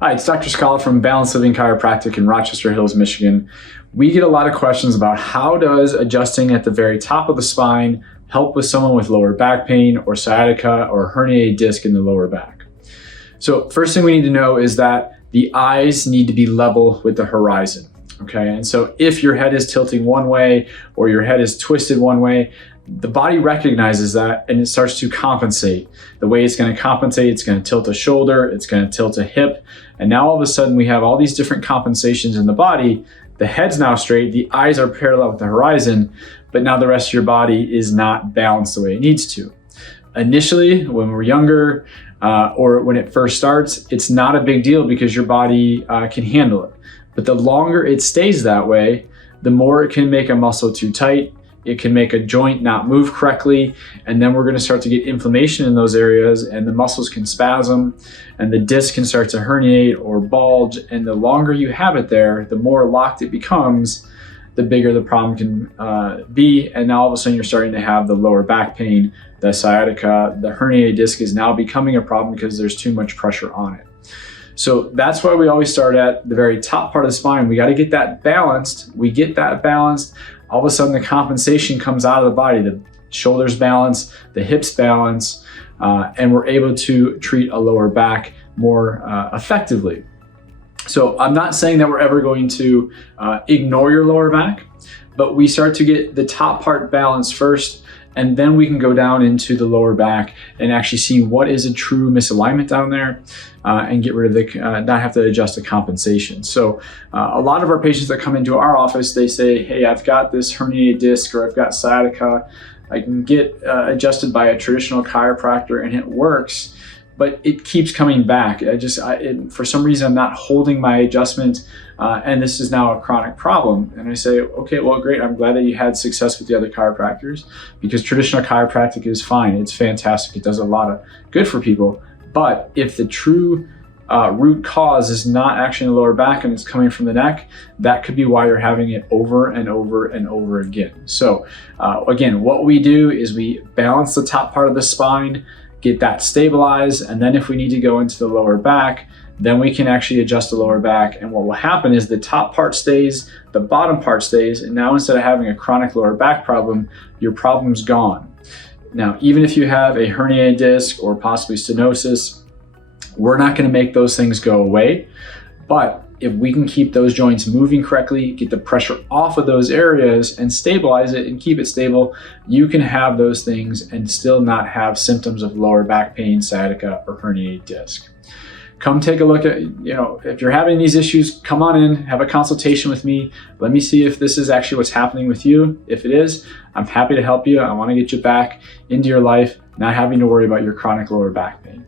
Hi, it's Dr. Scala from Balanced Living Chiropractic in Rochester Hills, Michigan. We get a lot of questions about how does adjusting at the very top of the spine help with someone with lower back pain or sciatica or herniated disc in the lower back. So first thing we need to know is that the eyes need to be level with the horizon. Okay, and so if your head is tilting one way or your head is twisted one way, the body recognizes that and it starts to compensate. The way it's going to compensate, it's going to tilt a shoulder, it's going to tilt a hip, and now all of a sudden we have all these different compensations in the body. The head's now straight, the eyes are parallel with the horizon, but now the rest of your body is not balanced the way it needs to. Initially, when we're younger or when it first starts, it's not a big deal because your body can handle it. But the longer it stays that way, the more it can make a muscle too tight. It can make a joint not move correctly, and then we're going to start to get inflammation in those areas, and the muscles can spasm, and the disc can start to herniate or bulge, and the longer you have it there, the more locked it becomes, the bigger the problem can be, and now all of a sudden you're starting to have the lower back pain, the sciatica, the herniated disc is now becoming a problem because there's too much pressure on it. So that's why we always start at the very top part of the spine. We got to get that balanced. We get that balanced. All of a sudden the compensation comes out of the body. The shoulders balance, the hips balance, and we're able to treat a lower back more effectively. So I'm not saying that we're ever going to ignore your lower back, but we start to get the top part balanced first, and then we can go down into the lower back and actually see what is a true misalignment down there and get rid of the, not have to adjust the compensation. So a lot of our patients that come into our office, they say, hey, I've got this herniated disc or I've got sciatica. I can get adjusted by a traditional chiropractor and it works, but it keeps coming back. For some reason, I'm not holding my adjustment, and this is now a chronic problem. And I say, okay, well, great. I'm glad that you had success with the other chiropractors, because traditional chiropractic is fine. It's fantastic. It does a lot of good for people. But if the true root cause is not actually in the lower back and it's coming from the neck, that could be why you're having it over and over and over again. So again, what we do is we balance the top part of the spine, get that stabilized, and then if we need to go into the lower back, then we can actually adjust the lower back. And what will happen is the top part stays, the bottom part stays, and now instead of having a chronic lower back problem, your problem's gone. Now, even if you have a herniated disc or possibly stenosis, we're not going to make those things go away. But if we can keep those joints moving correctly, get the pressure off of those areas and stabilize it and keep it stable, you can have those things and still not have symptoms of lower back pain, sciatica, or herniated disc. Come take a look at, if you're having these issues, come on in, have a consultation with me. Let me see if this is actually what's happening with you. If it is, I'm happy to help you. I want to get you back into your life, not having to worry about your chronic lower back pain.